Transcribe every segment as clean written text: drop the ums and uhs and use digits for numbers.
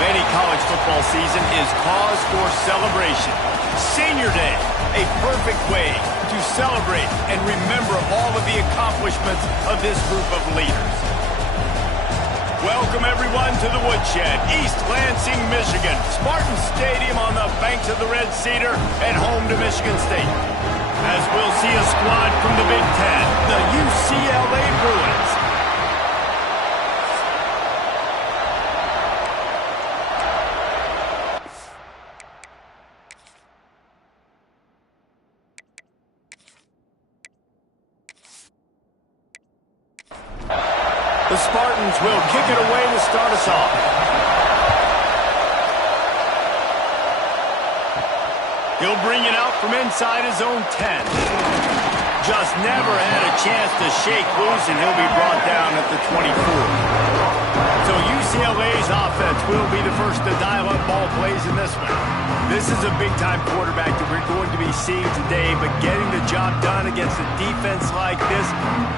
of any college football season is cause for celebration. Senior Day, a perfect way to celebrate and remember all of the accomplishments of this group of leaders. Welcome, everyone, to the Woodshed, East Lansing, Michigan. Spartan Stadium on the banks of the Red Cedar and home to Michigan State. As we'll see a squad from the Big Ten, the UCLA Bruins. The Spartans will kick it away to start us off. He'll bring it out from inside his own 10. Just never had a chance to shake loose, and he'll be brought down at the 24. So UCLA's offense will be the first to dial up ball plays in this one. This is a big-time quarterback that we're going to be seeing today, but getting the job done against a defense like this,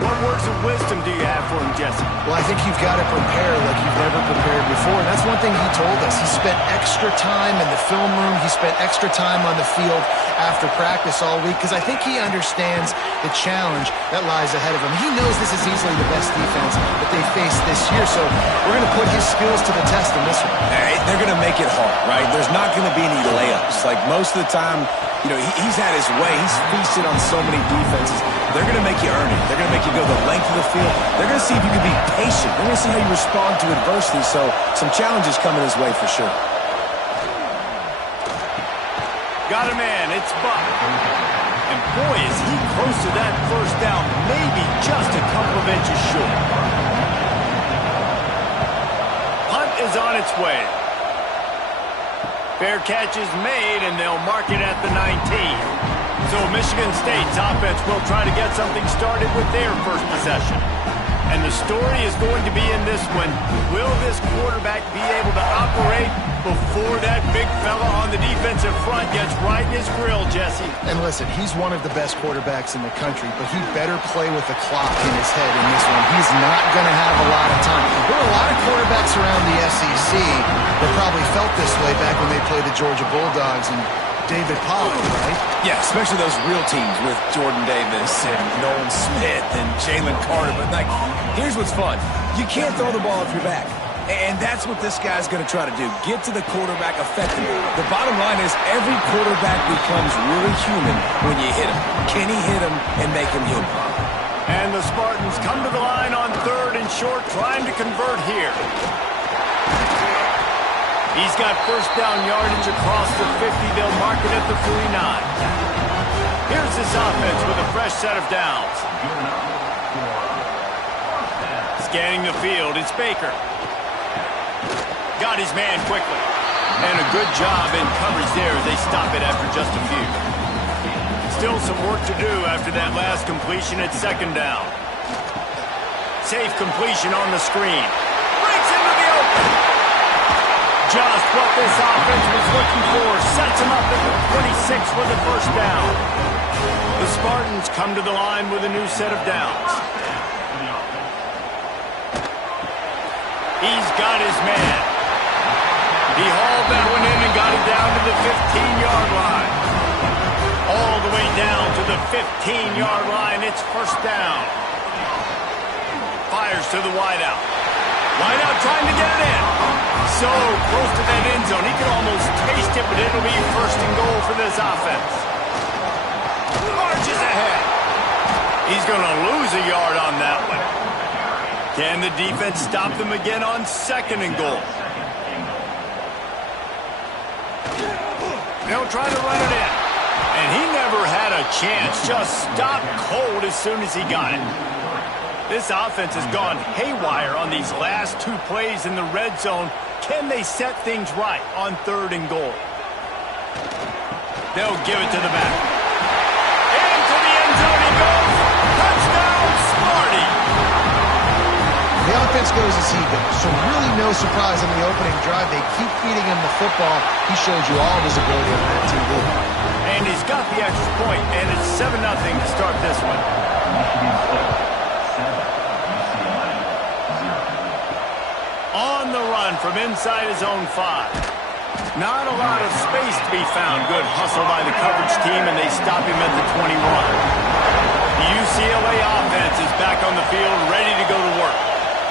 what words of wisdom do you have for him, Jesse? Well, I think you've got to prepare like you've never prepared before, and that's one thing he told us. He spent extra time in the film room. He spent extra time on the field after practice all week, because I think he understands the challenge that lies ahead of him. He knows this is easily the best defense that they face this year, so we're going to put his skills to the test in this one. They're going to make it hard, right? There's not going to be any layups. Like most of the time, you know, he's had his way. He's feasted on so many defenses. They're going to make you earn it. They're going to make you go the length of the field. They're going to see if you can be patient. They're going to see how you respond to adversity. So some challenges coming his way for sure. Got a man. It's Buck. And boy, is he close to that first down. Maybe just a couple of inches short. Punt is on its way. Fair catch is made, and they'll mark it at the 19. So Michigan State's offense will try to get something started with their first possession. And the story is going to be in this one. Will this quarterback be able to operate before that big fella on the defensive front gets right in his grill, Jesse? And listen, he's one of the best quarterbacks in the country, but he better play with the clock in his head in this one. He's not going to have a lot of time. There are a lot of quarterbacks around the SEC that probably felt this way back when they played the Georgia Bulldogs and David Pollack, right? Yeah, especially those real teams with Jordan Davis and Nolan Smith and Jalen Carter. But, like, here's what's fun. You can't throw the ball off your back. And that's what this guy's going to try to do. Get to the quarterback effectively. The bottom line is every quarterback becomes really human when you hit him. Can he hit him and make him human? And the Spartans come to the line on 3rd and short, trying to convert here. He's got first down yardage across the 50. They'll mark it at the 49. Here's this offense with a fresh set of downs. Scanning the field, it's Baker. Got his man quickly. And a good job in coverage there as they stop it after just a few. Still some work to do after that last completion at 2nd down. Safe completion on the screen. Breaks into the open. Just what this offense was looking for. Sets him up at the 26 with a first down. The Spartans come to the line with a new set of downs. He's got his man. He hauled that one in and got it down to the 15-yard line. All the way down to the 15-yard line. It's first down. Fires to the wideout. Wideout trying to get it in. So close to that end zone. He can almost taste it, but it'll be first and goal for this offense. Marches ahead. He's going to lose a yard on that one. Can the defense stop them again on 2nd and goal? They'll try to run it in. And he never had a chance. Just stopped cold as soon as he got it. This offense has gone haywire on these last 2 plays in the red zone. Can they set things right on 3rd and goal? They'll give it to the back. Into the end zone he goes. Touchdown, Sparty. The offense goes as he goes, so really no surprise on the opening drive. They keep feeding him the football. He showed you all of his ability on that TV. And he's got the extra point, and it's 7-0 to start this one. On the run run from inside his own 5. Not a lot of space to be found. Good hustle by the coverage team, and they stop him at the 21. The UCLA offense is back on the field, ready to go to work.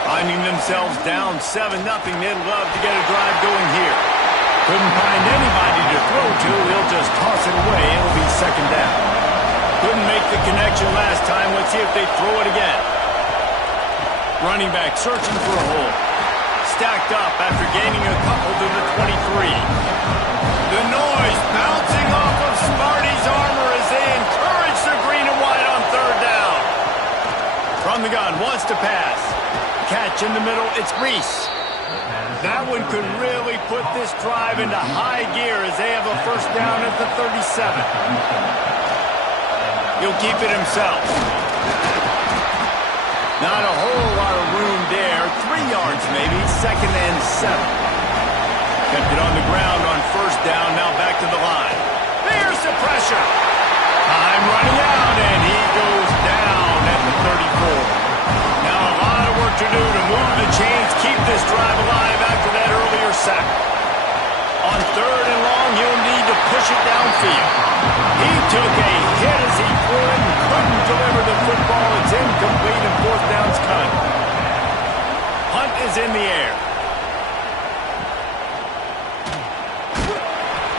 Finding themselves down 7-0, they'd love to get a drive going here. Couldn't find anybody to throw to. He'll just toss it away. It'll be second down. Couldn't make the connection last time. Let's see if they throw it again. Running back searching for a hole. Stacked up after gaining a couple to the 23. The noise bouncing off of Smarty's armor as they encourage the green and white on third down. From the gun, wants to pass. Catch in the middle, it's Reese. That one could really put this drive into high gear as they have a first down at the 37. He'll keep it himself. Not a whole lot of room there. 3 yards maybe, second and 7. Kept it on the ground on first down, now back to the line. There's the pressure. Time running out, and he goes down at the 34. Now a lot of work to do to move the chains, keep this drive alive after that earlier sack. On third and long, he'll need to push it downfield. He took a hit as he threw it and couldn't deliver the football. It's incomplete and fourth down's cut. Hunt is in the air.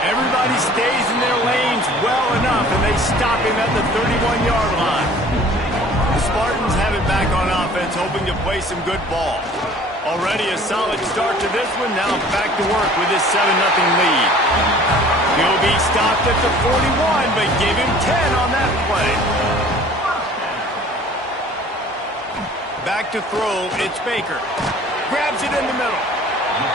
Everybody stays in their lanes well enough, and they stop him at the 31-yard line. The Spartans have it back on offense, hoping to play some good ball. Already a solid start to this one. Now back to work with this 7-0 lead. He'll be stopped at the 41, but give him 10 on that play. Back to throw, it's Baker. Grabs it in the middle.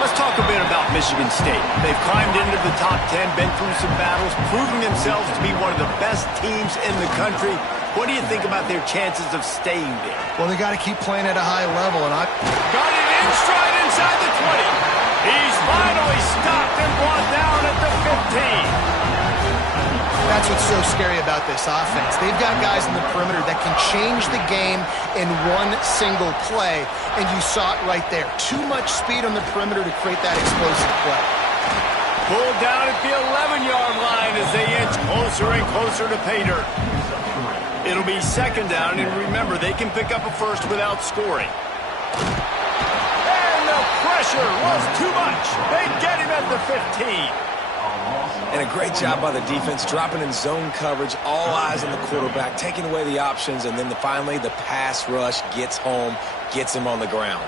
Let's talk a bit about Michigan State. They've climbed into the top 10, been through some battles, proving themselves to be one of the best teams in the country. What do you think about their chances of staying there? Well, they got to keep playing at a high level, and got it in stride inside the 20. He's finally stopped and brought down at the 15. That's what's so scary about this offense. They've got guys in the perimeter that can change the game in one single play, and you saw it right there. Too much speed on the perimeter to create that explosive play. Pulled down at the 11-yard line as they inch closer and closer to pay dirt. It'll be second down, and remember, they can pick up a first without scoring. And the pressure was too much. They get him at the 15. And a great job by the defense, dropping in zone coverage, all eyes on the quarterback, taking away the options, and then finally the pass rush gets home, gets him on the ground.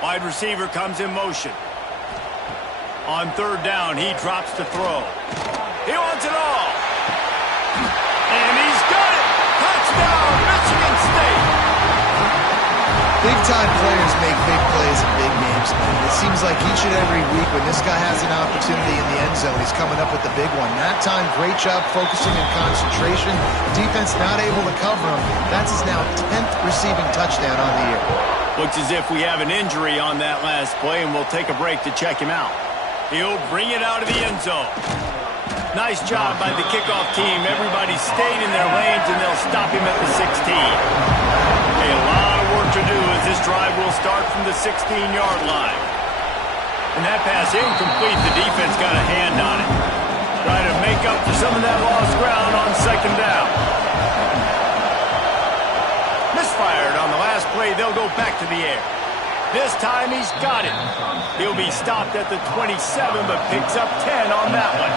Wide receiver comes in motion. On third down, he drops to throw. He wants it all. And he's got it. Touchdown, Michigan State. Big-time players make big plays in big games. It seems like each and every week when this guy has an opportunity in the end zone, he's coming up with the big one. That time, great job focusing and concentration. Defense not able to cover him. That's his now 10th receiving touchdown on the year. Looks as if we have an injury on that last play, and we'll take a break to check him out. He'll bring it out of the end zone. Nice job by the kickoff team. Everybody stayed in their lanes, and they'll stop him at the 16. A lot of work to do as this drive will start from the 16-yard line. And that pass incomplete. The defense got a hand on it. Try to make up for some of that lost ground on second down. Misfired on the last play. They'll go back to the air. This time he's got it. He'll be stopped at the 27, but picks up 10 on that one.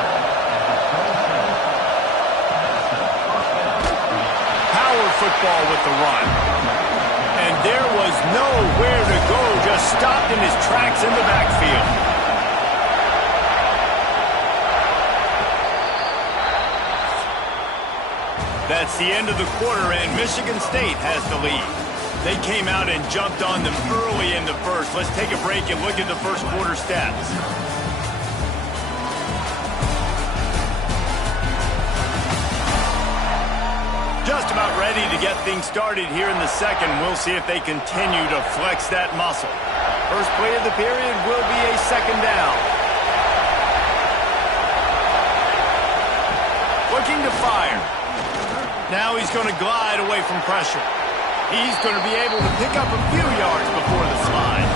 Power football with the run. And there was nowhere to go, just stopped in his tracks in the backfield. That's the end of the quarter, and Michigan State has the lead. They came out and jumped on them early in the first. Let's take a break and look at the first quarter stats. Just about ready to get things started here in the second. We'll see if they continue to flex that muscle. First play of the period will be a second down. Looking to fire. Now he's going to glide away from pressure. He's going to be able to pick up a few yards before the slide.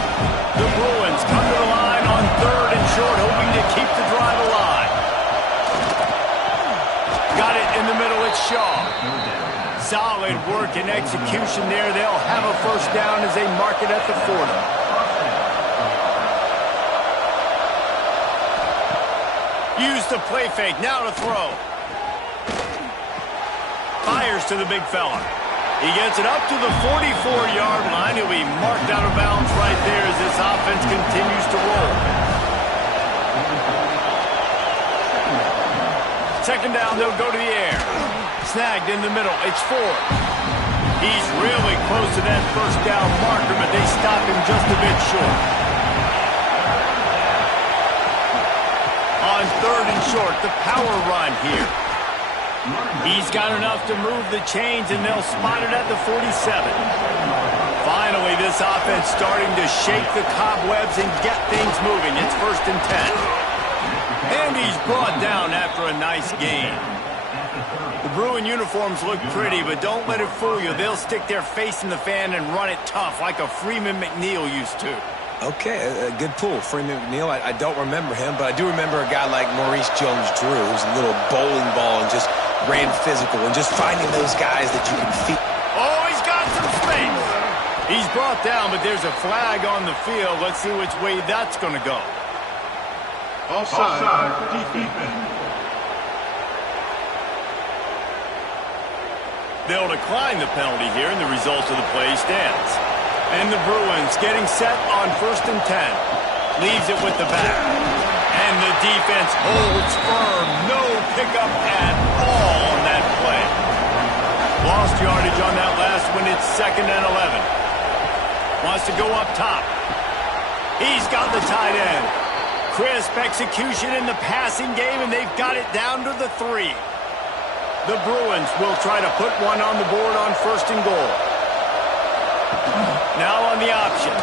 The Bruins come to the short, hoping to keep the drive alive. Got it in the middle, it's Shaw. Solid work and execution there. They'll have a first down as they mark it at the 40. Use the play fake, now to throw. Fires to the big fella. He gets it up to the 44-yard line. He'll be marked out of bounds right there as this offense continues to roll. Second down, they'll go to the air. Snagged in the middle, it's Ford. He's really close to that first down marker, but they stop him just a bit short. On third and short, the power run here. He's got enough to move the chains, and they'll spot it at the 47. Finally, this offense starting to shake the cobwebs and get things moving. It's 1st and 10. And he's brought down after a nice gain. The Bruin uniforms look pretty, but don't let it fool you. They'll stick their face in the fan and run it tough like a Freeman McNeil used to. Okay, a good pull. Freeman McNeil, I don't remember him, but I do remember a guy like Maurice Jones-Drew, who's a little bowling ball and just ran physical, and just finding those guys that you can feed. Oh, he's got some space. He's brought down, but there's a flag on the field. Let's see which way that's going to go. Offside, defense. They'll decline the penalty here, and the result of the play stands. And the Bruins getting set on 1st and 10. Leaves it with the back. And the defense holds firm. No pickup at all on that play. Lost yardage on that last one. It's 2nd and 11. Wants to go up top. He's got the tight end. Crisp execution in the passing game, and they've got it down to the 3. The Bruins will try to put one on the board on 1st and goal. Now on the option.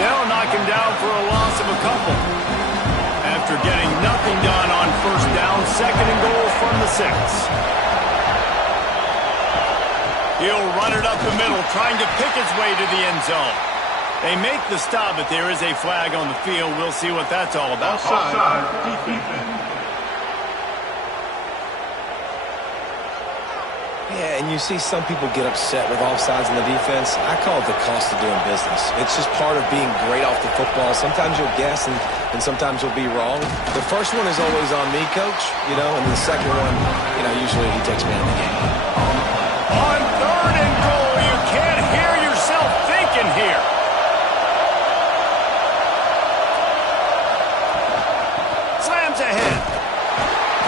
They'll knock him down for a loss of a couple. After getting nothing done on 1st down, 2nd and goal from the 6. He'll run it up the middle, trying to pick his way to the end zone. They make the stop, but there is a flag on the field. We'll see what that's all about. Offside, defense. Yeah, and you see some people get upset with offsides in the defense. I call it the cost of doing business. It's just part of being great off the football. Sometimes you'll guess, and sometimes you'll be wrong. The first one is always on me, Coach, and the second one, usually he takes me out of the game. On 3rd and goal, you can't hear yourself thinking here. Slams ahead.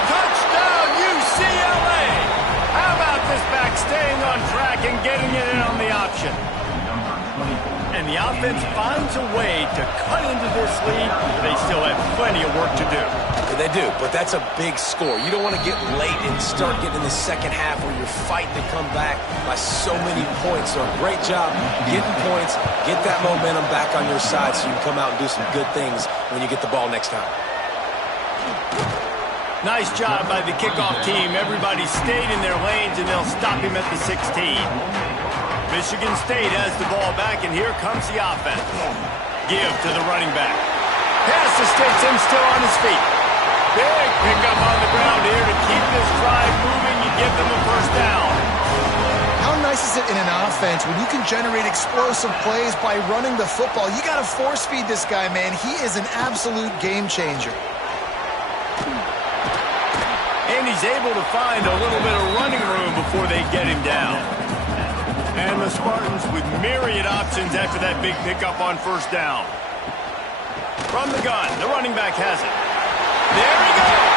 Touchdown, UCLA. How about this back staying on track and getting it in on the option? And the offense finds a way to cut into this lead. They still have plenty of work to do. They do, but that's a big score. You don't want to get late and start getting in the second half where you're fighting to come back by so many points. So great job getting points, get that momentum back on your side so you can come out and do some good things when you get the ball next time. Nice job by the kickoff team. Everybody stayed in their lanes, and they'll stop him at the 16. Michigan State has the ball back, and here comes the offense. Give to the running back. Pass to Stetson, still on his feet. Big pickup on the ground here to keep this drive moving. You give them a first down. How nice is it in an offense when you can generate explosive plays by running the football? You got to force feed this guy, man. He is an absolute game changer. And he's able to find a little bit of running room before they get him down. And the Spartans with myriad options after that big pickup on first down. From the gun, the running back has it. There he goes.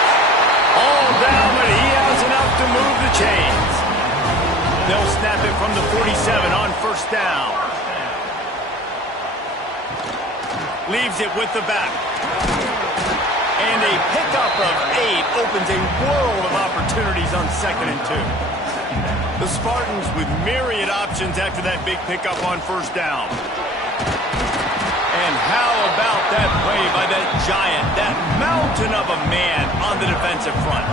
All down, but he has enough to move the chains. They'll snap it from the 47 on first down. Leaves it with the back. And a pickup of 8 opens a world of opportunities on 2nd and 2. The Spartans with myriad options after that big pickup on first down. And how about that play by that giant, that mountain of a man on the defensive front?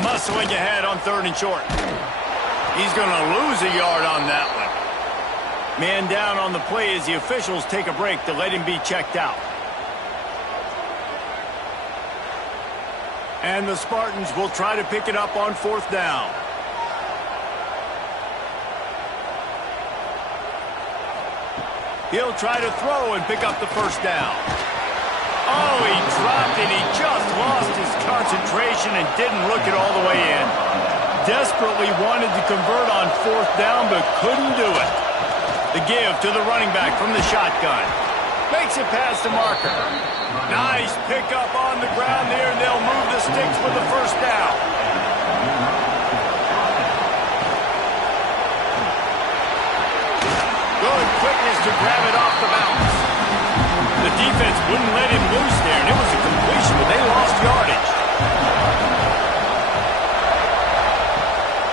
Muscling ahead on 3rd and short. He's going to lose a yard on that one. Man down on the play as the officials take a break to let him be checked out. And the Spartans will try to pick it up on 4th down. He'll try to throw and pick up the 1st down. Oh, he dropped and he just lost his concentration and didn't look it all the way in. Desperately wanted to convert on 4th down, but couldn't do it. The give to the running back from the shotgun. Makes it past the marker. Nice pickup on the ground there, and they'll move the sticks with the 1st down. Good quickness to grab it off the bounce. The defense wouldn't let him loose there, and it was a completion, but they lost yardage.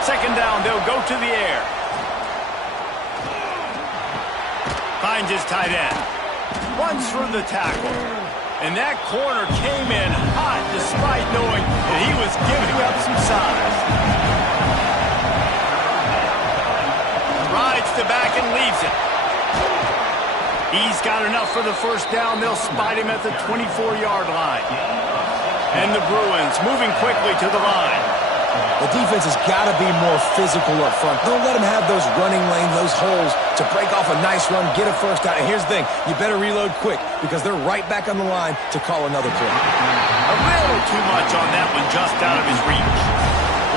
2nd down, they'll go to the air. Finds his tight end. Runs through the tackle. And that corner came in hot despite knowing that he was giving up some size. Rides the back and leaves it. He's got enough for the 1st down. They'll spot him at the 24-yard line. And the Bruins moving quickly to the line. The defense has got to be more physical up front. Don't let them have those running lanes, those holes to break off a nice run, get a 1st down. And here's the thing, you better reload quick because they're right back on the line to call another play. A little too much on that one, just out of his reach.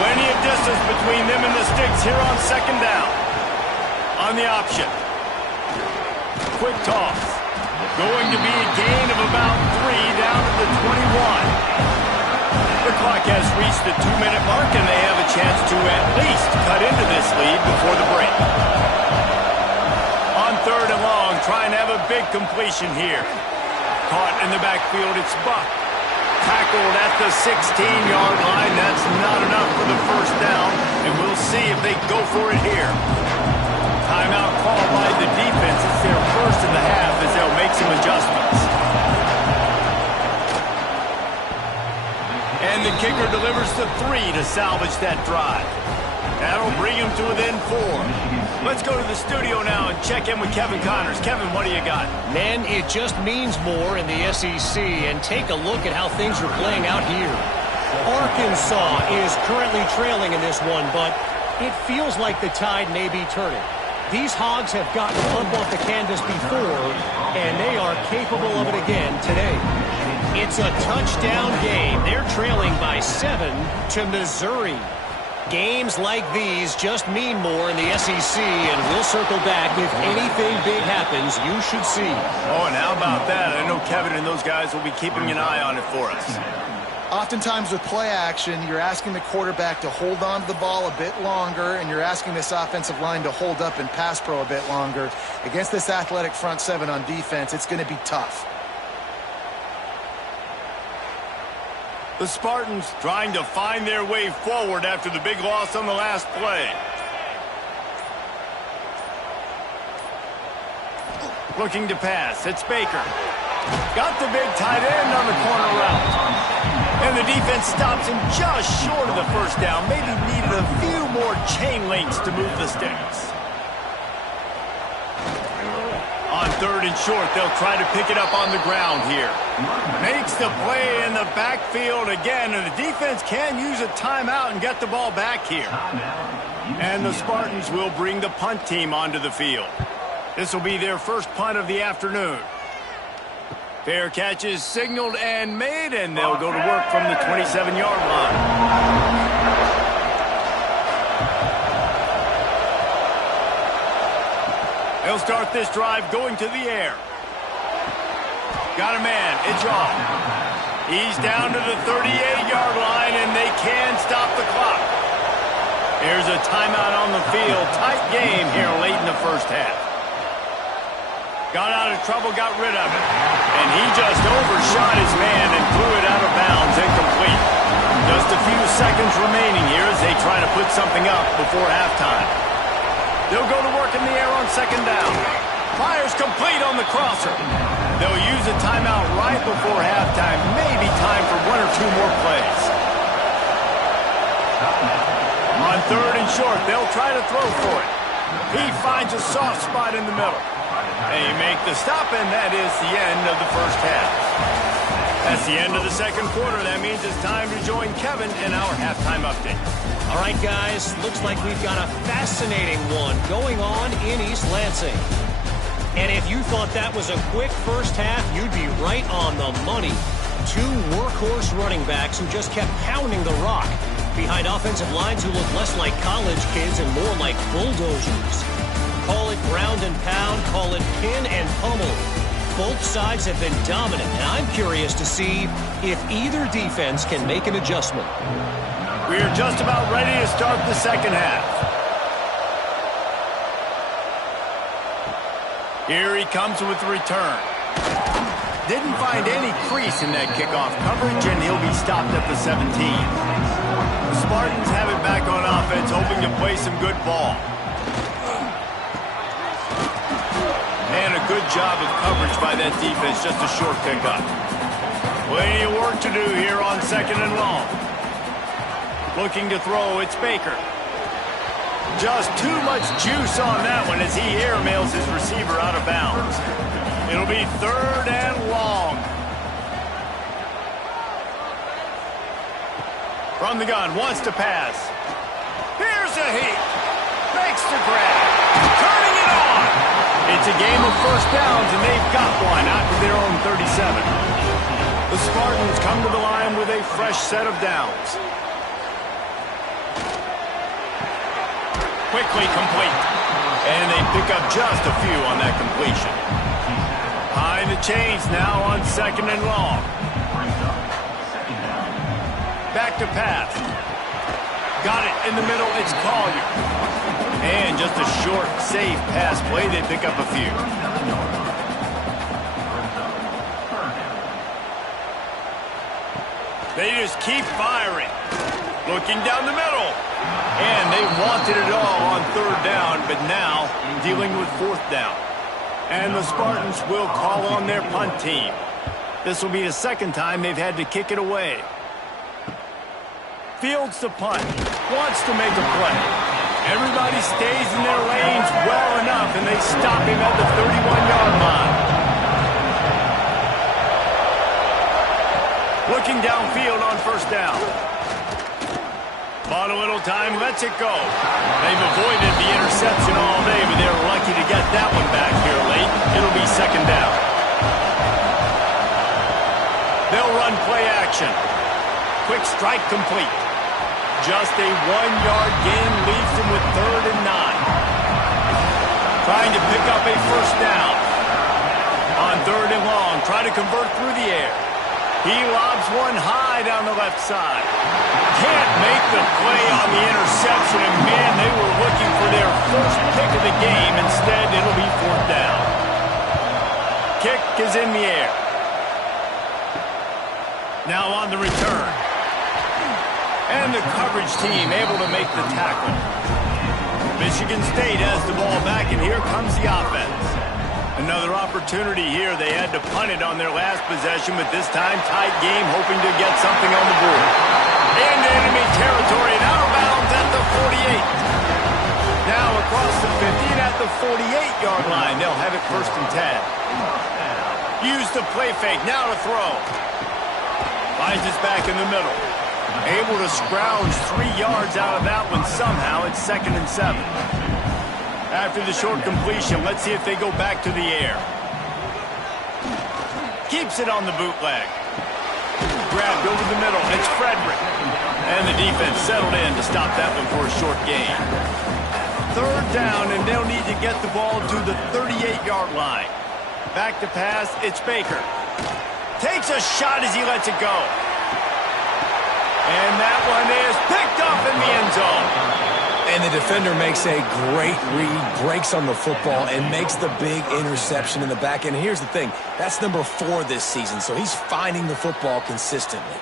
Plenty of distance between them and the sticks here on 2nd down. On the option. Quick toss. Going to be a gain of about 3 down to the 21. The clock has reached the 2-minute mark, and they have a chance to at least cut into this lead before the break. On 3rd and long, trying to have a big completion here. Caught in the backfield, it's Buck. Tackled at the 16-yard line. That's not enough for the 1st down, and we'll see if they go for it here. Timeout called by the defense. It's their 1st in the half as they'll make some adjustments. And the kicker delivers the 3 to salvage that drive. That'll bring him to within 4. Let's go to the studio now and check in with Kevin Connors. Kevin, what do you got? Man, it just means more in the SEC, and take a look at how things are playing out here. Arkansas is currently trailing in this one, but it feels like the tide may be turning. These Hogs have gotten up off the canvas before, and they are capable of it again today. It's a touchdown game. They're trailing by 7 to Missouri. Games like these just mean more in the SEC, and we'll circle back if anything big happens you should see. Oh, and how about that? I know Kevin and those guys will be keeping an eye on it for us. Oftentimes with play action, you're asking the quarterback to hold on to the ball a bit longer, and you're asking this offensive line to hold up and pass pro a bit longer. Against this athletic front 7 on defense, it's going to be tough. The Spartans trying to find their way forward after the big loss on the last play. Looking to pass. It's Baker. Got the big tight end on the corner route. And the defense stops him just short of the 1st down. Maybe needed a few more chain links to move the sticks. On 3rd and short, they'll try to pick it up on the ground here. Makes the play in the backfield again, and the defense can use a timeout and get the ball back here. And the Spartans will bring the punt team onto the field. This will be their first punt of the afternoon. Fair catch is signaled and made, and they'll go to work from the 27-yard line. They'll start this drive going to the air. Got a man, it's off. He's down to the 38-yard line, and they can stop the clock. There's a timeout on the field. Tight game here late in the 1st half. Got out of trouble, got rid of it. And he just overshot his man and threw it out of bounds, incomplete. Just a few seconds remaining here as they try to put something up before halftime. They'll go to work in the air on 2nd down. Fires complete on the crosser. They'll use a timeout right before halftime. Maybe time for 1 or 2 more plays. On 3rd and short, they'll try to throw for it. He finds a soft spot in the middle. They make the stop, and that is the end of the first half. That's the end of the second quarter. That means it's time to join Kevin in our halftime update. All right, guys, looks like we've got a fascinating one going on in East Lansing. And if you thought that was a quick first half, you'd be right on the money. Two workhorse running backs who just kept pounding the rock behind offensive lines who look less like college kids and more like bulldozers. Call it ground and pound, call it pin and pummel. Both sides have been dominant, and I'm curious to see if either defense can make an adjustment. We are just about ready to start the second half. Here he comes with the return. Didn't find any crease in that kickoff coverage, and he'll be stopped at the 17. The Spartans have it back on offense, hoping to play some good ball. And a good job of coverage by that defense, just a short pickup. Plenty of work to do here on second and long. Looking to throw, it's Baker. Just too much juice on that one as he airmails his receiver out of bounds. It'll be third and long. From the gun, wants to pass. Here's a heat. Makes the grab. Turning it on. It's a game of first downs, and they've got one out to their own 37. The Spartans come to the line with a fresh set of downs. Quickly complete. And they pick up just a few on that completion. Behind the chains now on second and long. Back to pass. Got it in the middle. It's Collier. And just a short, safe pass play. They pick up a few. They just keep firing. Looking down the middle. And they wanted it all on third down, but now dealing with fourth down. And the Spartans will call on their punt team. This will be the second time they've had to kick it away. Fields the punt. Wants to make a play. Everybody stays in their lanes well enough, and they stop him at the 31-yard line. Looking downfield on first down. Bought a little time, lets it go. They've avoided the interception all day, but they're lucky to get that one back here late. It'll be second down. They'll run play action. Quick strike complete. Just a 1-yard gain leaves them with third and 9. Trying to pick up a first down. On third and long, try to convert through the air. He lobs one high down the left side. Can't make the play on the interception, and man, they were looking for their first pick of the game. Instead, it'll be fourth down. Kick is in the air. Now on the return. And the coverage team able to make the tackle. Michigan State has the ball back, and here comes the offense. Another opportunity here. They had to punt it on their last possession, but this time tight game, hoping to get something on the board. Into enemy territory and out of bounds at the 48. Now across the 50 and at the 48-yard line. They'll have it first and 10. Use the play fake. Now to throw. Finds us back in the middle. Able to scrounge 3 yards out of that one somehow. It's second and 7. After the short completion, let's see if they go back to the air. Keeps it on the bootleg. Grabbed over the middle. It's Frederick. And the defense settled in to stop that one for a short gain. Third down, and they'll need to get the ball to the 38-yard line. Back to pass. It's Baker. Takes a shot as he lets it go. And that one is picked up in the end zone. And the defender makes a great read, breaks on the football, and makes the big interception in the back end. Here's the thing. That's number 4 this season, so he's finding the football consistently.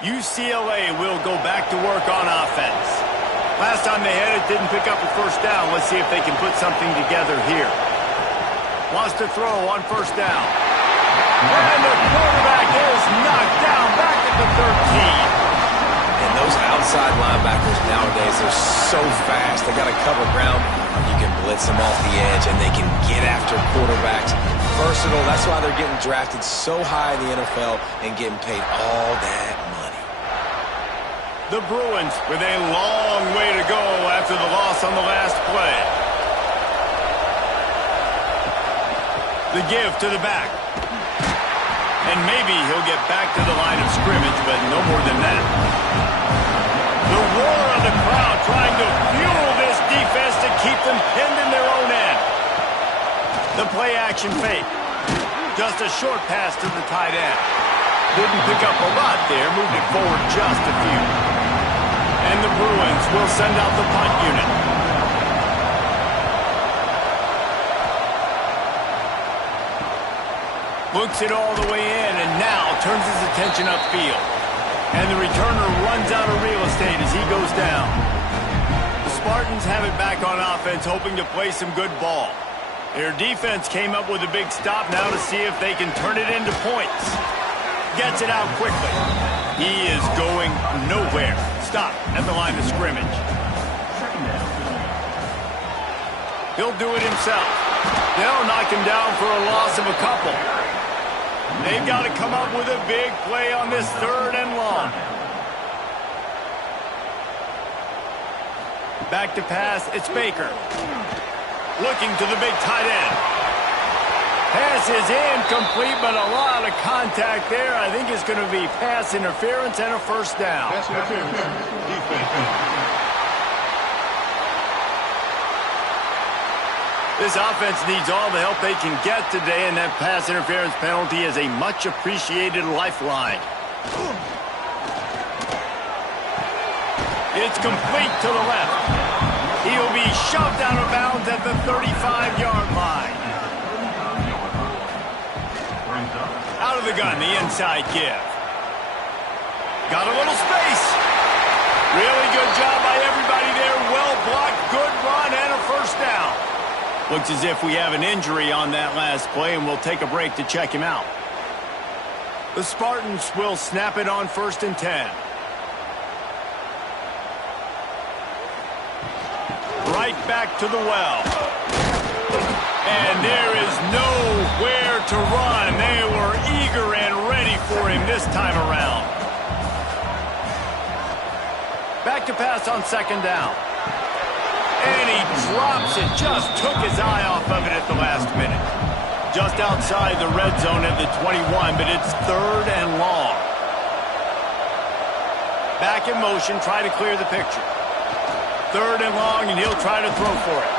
UCLA will go back to work on offense. Last time they had it, didn't pick up a first down. Let's see if they can put something together here. Wants to throw on first down. And the quarterback is knocked down back at the 13. And those outside linebackers nowadays are so fast. They got to cover ground. You can blitz them off the edge, and they can get after quarterbacks. Versatile. That's why they're getting drafted so high in the NFL and getting paid all that money. The Bruins with a long way to go after the loss on the last play. The give to the back. And maybe he'll get back to the line of scrimmage, but no more than that. The roar of the crowd trying to fuel this defense to keep them pinned in their own end. The play action fake. Just a short pass to the tight end. Didn't pick up a lot there, moved it forward just a few. And the Bruins will send out the punt unit. Looks it all the way in, and now turns his attention upfield. And the returner runs out of real estate as he goes down. The Spartans have it back on offense, hoping to play some good ball. Their defense came up with a big stop now to see if they can turn it into points. Gets it out quickly. He is going nowhere. Stop at the line of scrimmage. He'll do it himself. They'll knock him down for a loss of a couple. They've got to come up with a big play on this 3rd and long. Back to pass, it's Baker. Looking to the big tight end. Pass is incomplete, but a lot of contact there. I think it's going to be pass interference and a first down. Pass interference. Defense. This offense needs all the help they can get today, and that pass interference penalty is a much-appreciated lifeline. It's complete to the left. He'll be shoved out of bounds at the 35-yard line. Out of the gun, the inside give. Got a little space. Really good job by everybody there. Well blocked, good run, and a first down. Looks as if we have an injury on that last play, and we'll take a break to check him out. The Spartans will snap it on 1st and 10. Right back to the well. And there is nowhere to run. They were eager and ready for him this time around. Back to pass on 2nd down. And he drops it. Just took his eye off of it at the last minute. Just outside the red zone at the 21, but it's 3rd and long. Back in motion, try to clear the picture. 3rd and long, and he'll try to throw for it.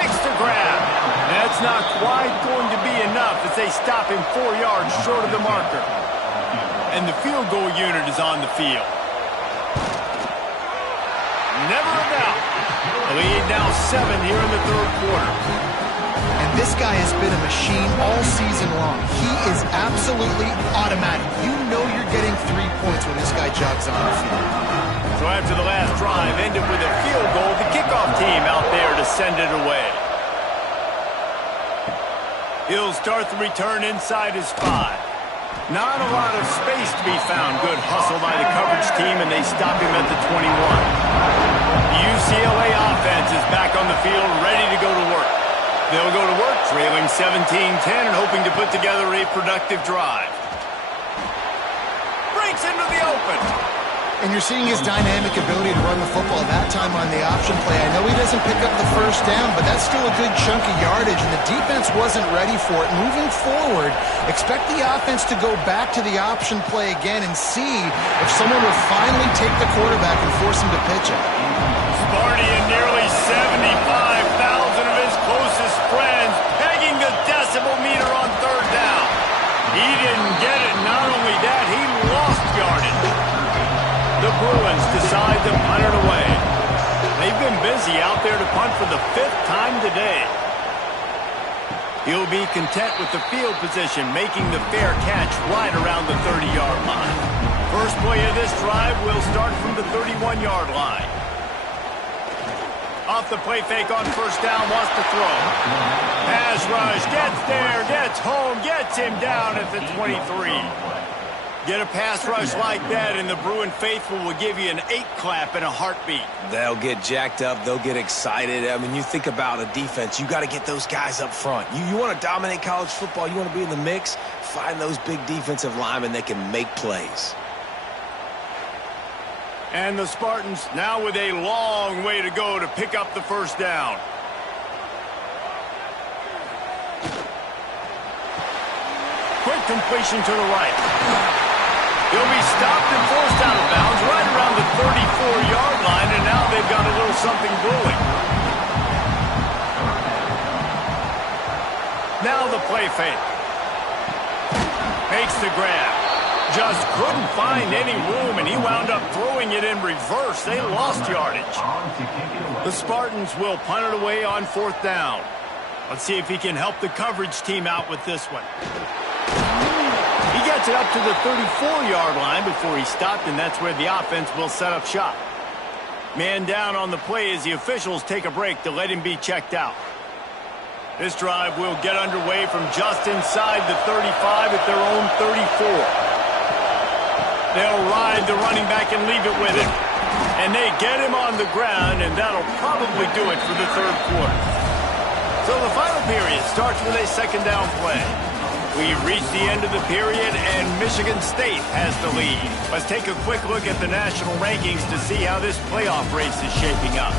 Makes the grab. That's not quite going to be enough as they stop him 4 yards short of the marker. And the field goal unit is on the field. Never a doubt. The lead now 7 here in the 3rd quarter. And this guy has been a machine all season long. He is absolutely automatic. You know you're getting 3 points when this guy jogs on the field. So after the last drive ended with a field goal, the kickoff team out there to send it away. He'll start the return inside his 5. Not a lot of space to be found. Good hustle by the coverage team, and they stop him at the 21. The UCLA offense is back on the field, ready to go to work. They'll go to work trailing 17-10 and hoping to put together a productive drive. Breaks into the open. And you're seeing his dynamic ability to run the football that time on the option play. I know he doesn't pick up the first down, but that's still a good chunk of yardage, and the defense wasn't ready for it. Moving forward, expect the offense to go back to the option play again and see if someone will finally take the quarterback and force him to pitch it. Sparty and nearly 75,000 of his closest friends pegging the decibel meter on 3rd down. He didn't get it. Not only that, he lost yardage. The Bruins decide to punt it away. They've been busy out there to punt for the 5th time today. He'll be content with the field position, making the fair catch right around the 30-yard line. First play of this drive will start from the 31-yard line. Off the play fake on first down, wants to throw. Pass rush, gets there, gets home, gets him down at the 23. Get a pass rush like that, and the Bruin faithful will give you an 8-clap in a heartbeat. They'll get jacked up. They'll get excited. I mean, you think about a defense. You got to get those guys up front. You want to dominate college football. You want to be in the mix. Find those big defensive linemen that can make plays. And the Spartans now with a long way to go to pick up the first down. Quick completion to the right. He'll be stopped and forced out of bounds right around the 34-yard line, and now they've got a little something brewing. Now the play fake. Makes the grab. Just couldn't find any room, and he wound up throwing it in reverse. They lost yardage. The Spartans will punt it away on fourth down. Let's see if he can help the coverage team out with this one. He gets it up to the 34-yard line before he stopped, and that's where the offense will set up shop. Man down on the play as the officials take a break to let him be checked out. This drive will get underway from just inside the 35 at their own 34. They'll ride the running back and leave it with him. And they get him on the ground, and that'll probably do it for the third quarter. So the final period starts with a second down play. We've reached the end of the period, and Michigan State has the lead. Let's take a quick look at the national rankings to see how this playoff race is shaping up.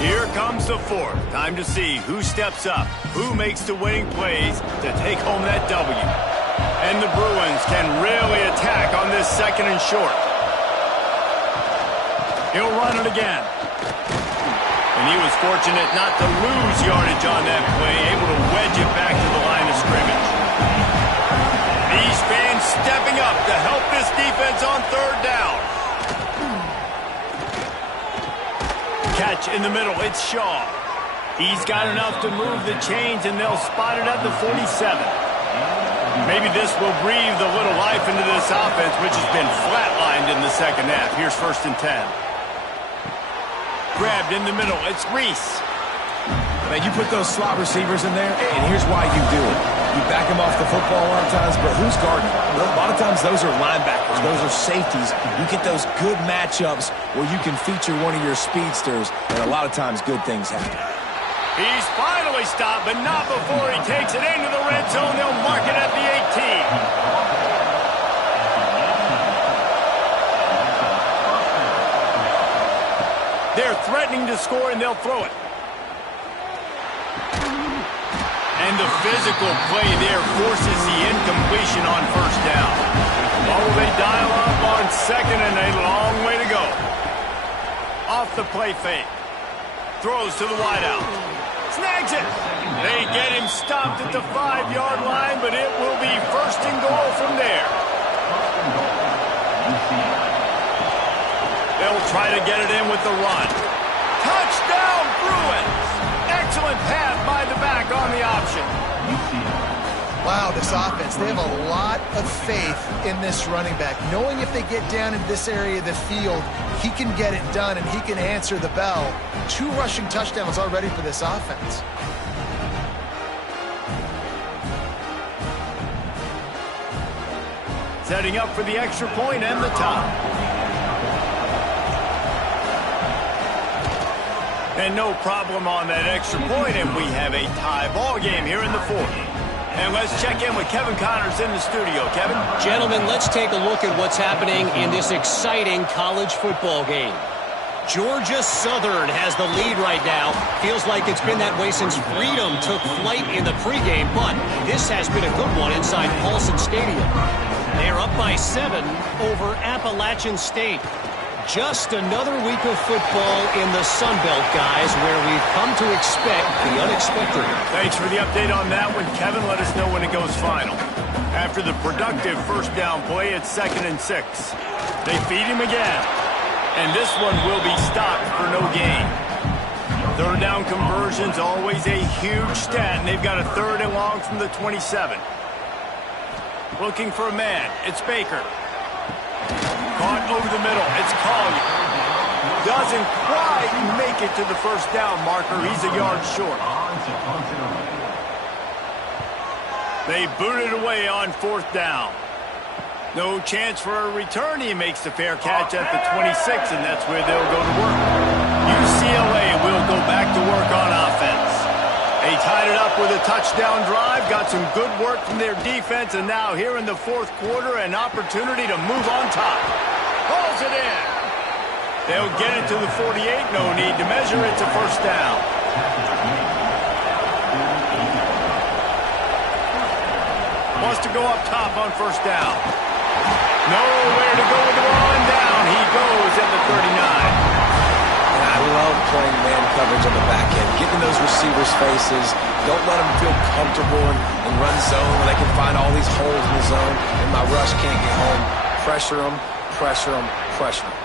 Here comes the fourth. Time to see who steps up, who makes the winning plays to take home that W. And the Bruins can really attack on this second and short. He'll run it again. And he was fortunate not to lose yardage on that play, able to wedge it back to the line of scrimmage. These fans stepping up to help this defense on third down. Catch in the middle, it's Shaw. He's got enough to move the chains, and they'll spot it at the 47. Maybe this will breathe a little life into this offense, which has been flatlined in the second half. Here's 1st and 10. Grabbed in the middle, it's Reese. Man, you put those slot receivers in there, and here's why you do it. You back them off the football a lot of times, but who's guarding? A lot of times those are linebackers, those are safeties. You get those good matchups where you can feature one of your speedsters, and a lot of times good things happen. He's finally stopped, but not before he takes it into the red zone. They'll mark it at the 18. They're threatening to score, and they'll throw it. And the physical play there forces the incompletion on first down. Oh, they dial up on second, and a long way to go. Off the play fake. Throws to the wideout. Snags it. They get him stopped at the 5-yard line, but it will be 1st and goal from there. They'll try to get it in with the run. Touchdown, Bruins! Excellent pass by the back on the option. Wow, this offense, they have a lot of faith in this running back, knowing if they get down into this area of the field, he can get it done and he can answer the bell. 2 rushing touchdowns already for this offense. Setting up for the extra point and the tie. And no problem on that extra point, and we have a tie ball game here in the fourth. And let's check in with Kevin Connors in the studio. Kevin? Gentlemen, let's take a look at what's happening in this exciting college football game. Georgia Southern has the lead right now. Feels like it's been that way since Freedom took flight in the pregame, but this has been a good one inside Paulson Stadium. They're up by 7 over Appalachian State. Just another week of football in the Sun Belt, guys, where we've come to expect the unexpected. Thanks for the update on that one, Kevin. Let us know when it goes final. After the productive first down play, it's 2nd and 6. They feed him again. And this one will be stopped for no gain. Third down conversion's always a huge stat, and they've got a 3rd and long from the 27. Looking for a man. It's Baker. Caught over the middle. It's Collier. Doesn't quite make it to the first down marker. He's a yard short. They boot it away on fourth down. No chance for a return. He makes the fair catch at the 26, and that's where they'll go to work. UCLA will go back to work on offense. They tied it up with a touchdown drive, got some good work from their defense, and now here in the fourth quarter, an opportunity to move on top. Hauls it in. They'll get it to the 48. No need to measure. It's a first down. Wants to go up top on first down. Nowhere to go with the ball, and down he goes at the 39. And I love playing man coverage on the back end, getting those receivers' faces. Don't let them feel comfortable and run zone where they can find all these holes in the zone, and my rush can't get home. Pressure them, pressure them, pressure them.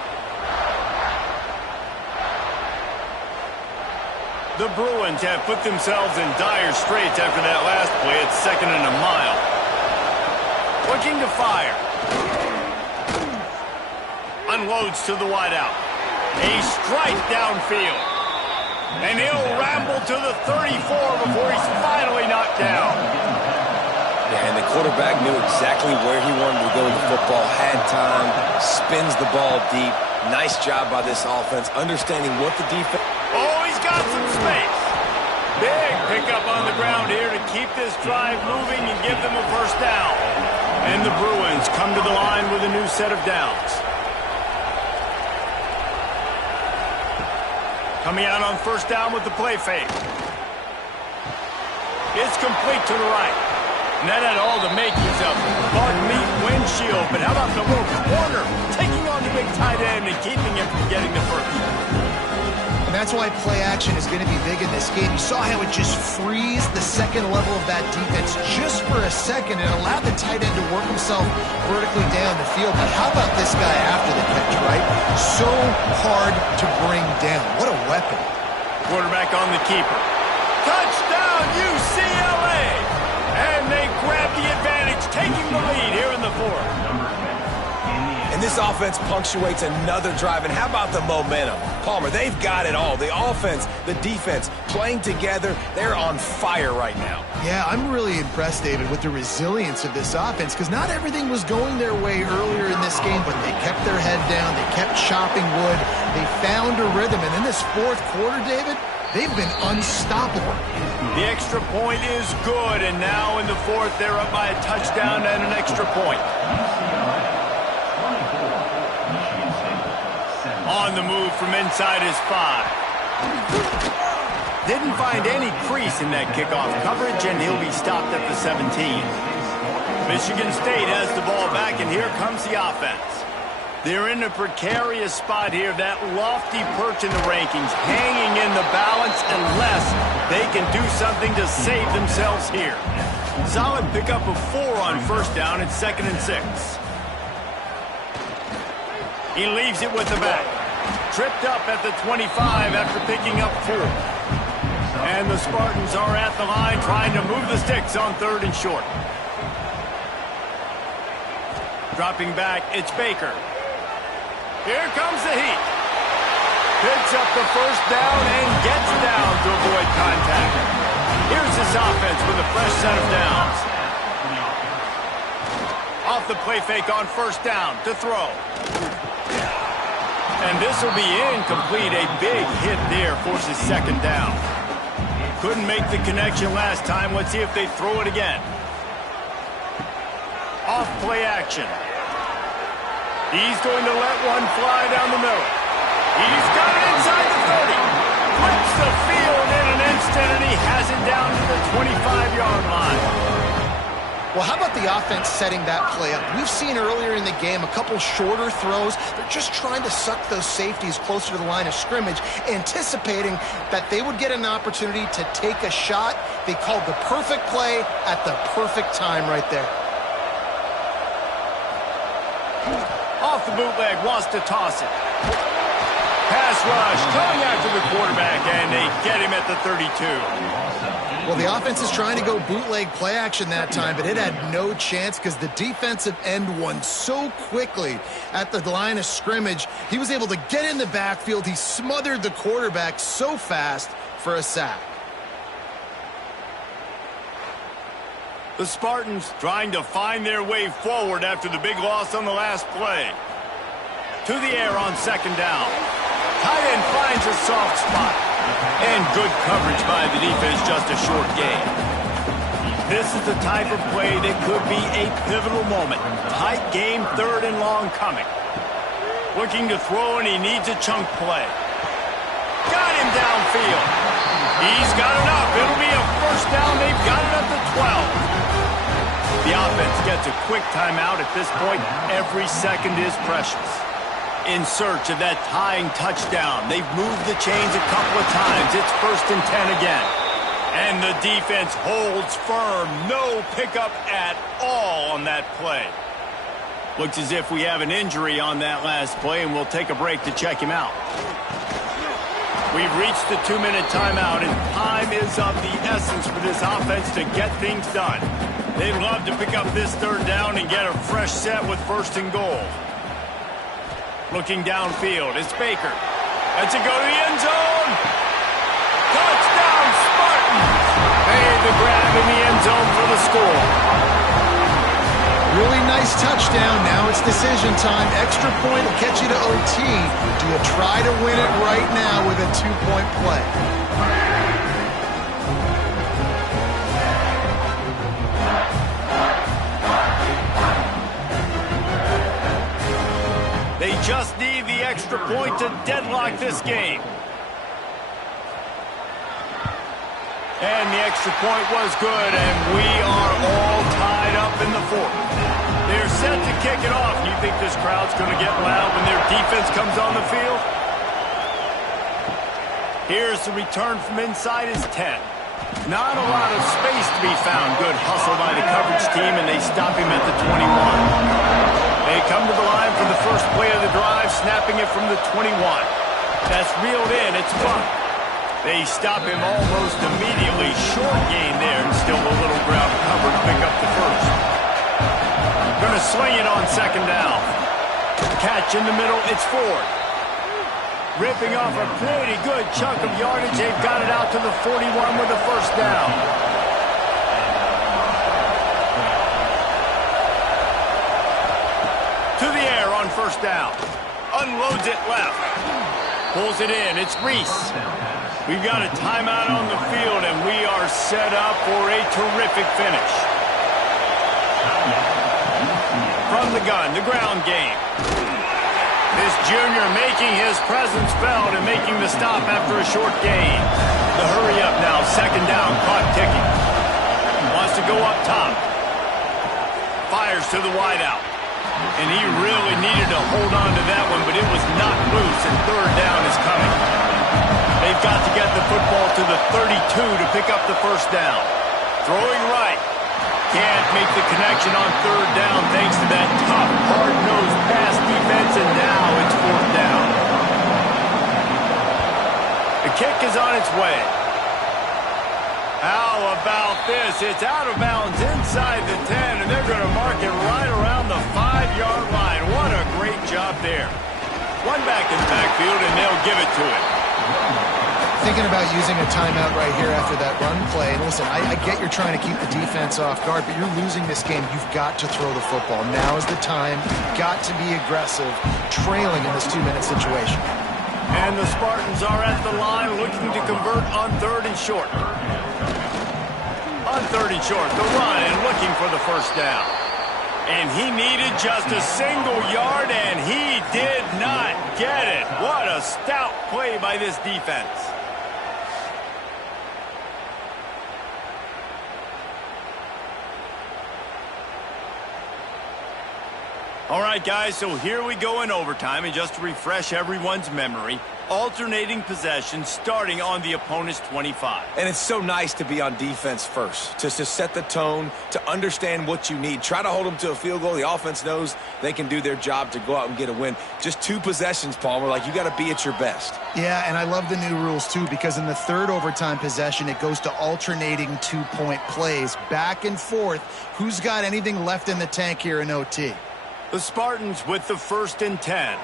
The Bruins have put themselves in dire straits after that last play. It's 2nd and a mile. Looking to fire. Unloads to the wideout. A strike downfield. And he'll ramble to the 34 before he's finally knocked down. Yeah, and the quarterback knew exactly where he wanted to go with the football, had time, spins the ball deep. Nice job by this offense, understanding what the defense... Oh, he's got some space. Big pickup on the ground here to keep this drive moving and give them a first down. And the Bruins come to the line with a new set of downs. Coming out on first down with the play fake. It's complete to the right. And that had all the makings of bug meat windshield. But how about the little corner taking on the big tight end and keeping him from getting the first? And that's why play action is going to be big in this game. You saw how it just frees the second level of that defense just for a second and allowed the tight end to work himself vertically down the field. But how about this guy after the catch, right? So hard to bring down. What a weapon. Quarterback on the keeper. Touchdown, UCLA! And they grab the advantage, taking the lead here in the fourth. And this offense punctuates another drive. And how about the momentum? Palmer, they've got it all. The offense, the defense, playing together. They're on fire right now. Yeah, I'm really impressed, David, with the resilience of this offense because not everything was going their way earlier in this game, but they kept their head down. They kept chopping wood. They found a rhythm. And in this fourth quarter, David, they've been unstoppable. The extra point is good, and now in the fourth, they're up by a touchdown and an extra point. On the move from inside his 5. Didn't find any crease in that kickoff coverage, and he'll be stopped at the 17. Michigan State has the ball back, and here comes the offense. They're in a precarious spot here, that lofty perch in the rankings, hanging in the balance unless they can do something to save themselves here. Solid pickup of 4 on first down. It's 2nd and 6. He leaves it with the back. Tripped up at the 25 after picking up 4. And the Spartans are at the line trying to move the sticks on 3rd and short. Dropping back, it's Baker. Here comes the heat. Picks up the first down and gets down to avoid contact. Here's this offense with a fresh set of downs. Off the play fake on first down to throw. And this will be incomplete. A big hit there forces 2nd down. Couldn't make the connection last time. Let's see if they throw it again. Off play action. He's going to let one fly down the middle. He's got it inside the 30. Flips the field in an instant, and he has it down to the 25-yard line. Well, how about the offense setting that play up? We've seen earlier in the game a couple shorter throws. They're just trying to suck those safeties closer to the line of scrimmage, anticipating that they would get an opportunity to take a shot. They called the perfect play at the perfect time right there. Off the bootleg, wants to toss it. pass rush coming after the quarterback, and they get him at the 32. Well, the offense is trying to go bootleg play action that time, but it had no chance because the defensive end won so quickly at the line of scrimmage. He was able to get in the backfield. He smothered the quarterback so fast for a sack. The Spartans trying to find their way forward after the big loss on the last play. To the air on second down. Tight end finds a soft spot. And good coverage by the defense, just a short gain. This is the type of play that could be a pivotal moment. Tight game, third and long coming. Looking to throw, and he needs a chunk play. Got him downfield. He's got enough. It'll be a first down. They've got it at the 12. The offense gets a quick timeout at this point. Every second is precious. In search of that tying touchdown. They've moved the chains a couple of times. It's 1st and 10 again. And the defense holds firm. No pickup at all on that play. Looks as if we have an injury on that last play, and we'll take a break to check him out. We've reached the 2-minute timeout, and time is of the essence for this offense to get things done. They'd love to pick up this third down and get a fresh set with 1st and goal. Looking downfield, it's Baker. That's a go to the end zone. Touchdown, Spartans! Made the grab in the end zone for the score. Really nice touchdown. Now it's decision time. Extra point will catch you to OT. Do you try to win it right now with a 2-point play? They just need the extra point to deadlock this game. And the extra point was good, and we are all tied up in the 4th. They're set to kick it off. You think this crowd's going to get loud when their defense comes on the field? Here's the return from inside his 10. Not a lot of space to be found. Good hustle by the coverage team, and they stop him at the 21. They come to the line for the first play of the drive, snapping it from the 21. That's reeled in. It's bumped. They stop him almost immediately. Short gain there, and still a little ground cover to pick up the first. Going to swing it on second down. Catch in the middle. It's Ford. Ripping off a pretty good chunk of yardage. They've got it out to the 41 with a first down. To the air on first down. Unloads it left. Pulls it in. It's Reese. We've got a timeout on the field, and we are set up for a terrific finish. From the gun, the ground game. This junior making his presence felt and making the stop after a short gain. The hurry up now, second down, clock ticking. Wants to go up top. Fires to the wideout. And he really needed to hold on to that one, but it was not loose, and third down is coming. They've got to get the football to the 32 to pick up the first down. Throwing right. Can't make the connection on third down thanks to that tough, hard-nosed pass defense, and now it's fourth down. The kick is on its way. How about this? It's out of bounds inside the 10, and they're going to mark it right around the 5-yard line. What a great job there. One back in the backfield, and they'll give it to it. Thinking about using a timeout right here after that run play. And listen, I get you're trying to keep the defense off guard, but you're losing this game. You've got to throw the football. Now is the time. You've got to be aggressive, trailing in this 2-minute situation. And the Spartans are at the line looking to convert on third and short. On third and short, the run and looking for the first down. And he needed just a single yard, and he did not get it. What a stout play by this defense. All right, guys, so here we go in overtime. And just to refresh everyone's memory, alternating possession starting on the opponent's 25. And it's so nice to be on defense first, just to set the tone, to understand what you need. Try to hold them to a field goal. The offense knows they can do their job to go out and get a win. Just 2 possessions, Palmer. Like, you got to be at your best. Yeah, and I love the new rules, too, because in the third overtime possession, it goes to alternating 2-point plays, back and forth. Who's got anything left in the tank here in OT? The Spartans with the 1st and 10.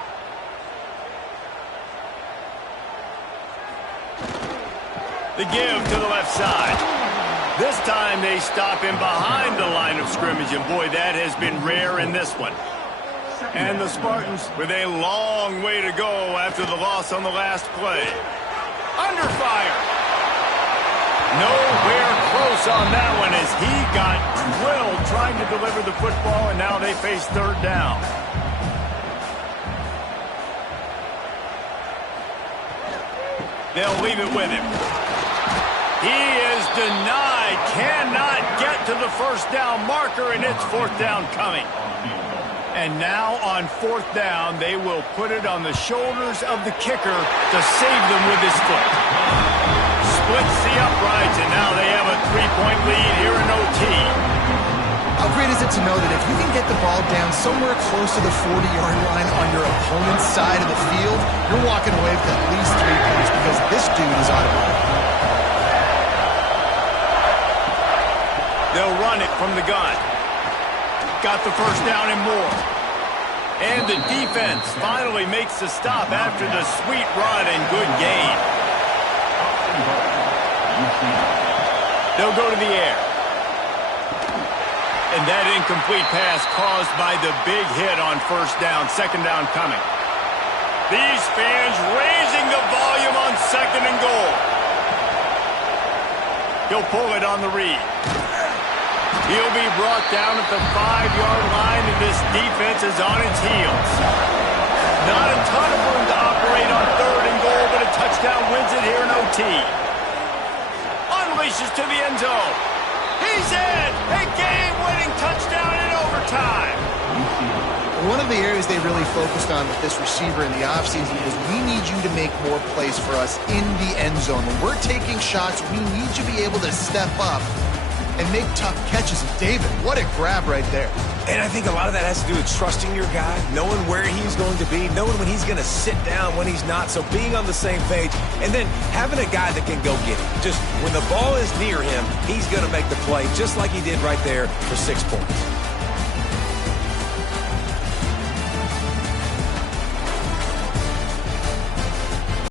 The give to the left side. This time they stop him behind the line of scrimmage, and boy, that has been rare in this one. And the Spartans with a long way to go after the loss on the last play. Under fire. Nowhere close on that one as he got drilled trying to deliver the football, and now they face 3rd down. They'll leave it with him. He is denied, cannot get to the 1st down marker, and it's 4th down coming. And now on 4th down, they will put it on the shoulders of the kicker to save them with his foot. Splits the uprights, and now they have a 3-point lead here in OT. How great is it to know that if you can get the ball down somewhere close to the 40-yard line on your opponent's side of the field, you're walking away with at least 3 points because this dude is automatic. They'll run it from the gun. Got the 1st down and more. And the defense finally makes the stop after the sweet run and good gain. They'll go to the air. And that incomplete pass caused by the big hit on 1st down, 2nd down coming. These fans raising the volume on 2nd and goal. He'll pull it on the read. He'll be brought down at the 5-yard line, and this defense is on its heels. Not a ton of room to operate on 3rd and goal, but a touchdown wins it here in OT. Unleashes to the end zone. He's in! A game-winning touchdown in overtime. One of the areas they really focused on with this receiver in the offseason is we need you to make more plays for us in the end zone. When we're taking shots, we need you to be able to step up and make tough catches. And David, what a grab right there. And I think a lot of that has to do with trusting your guy, knowing where he's going to be, knowing when he's going to sit down, when he's not. So being on the same page, and then having a guy that can go get it. Just when the ball is near him, he's going to make the play, just like he did right there for 6 points.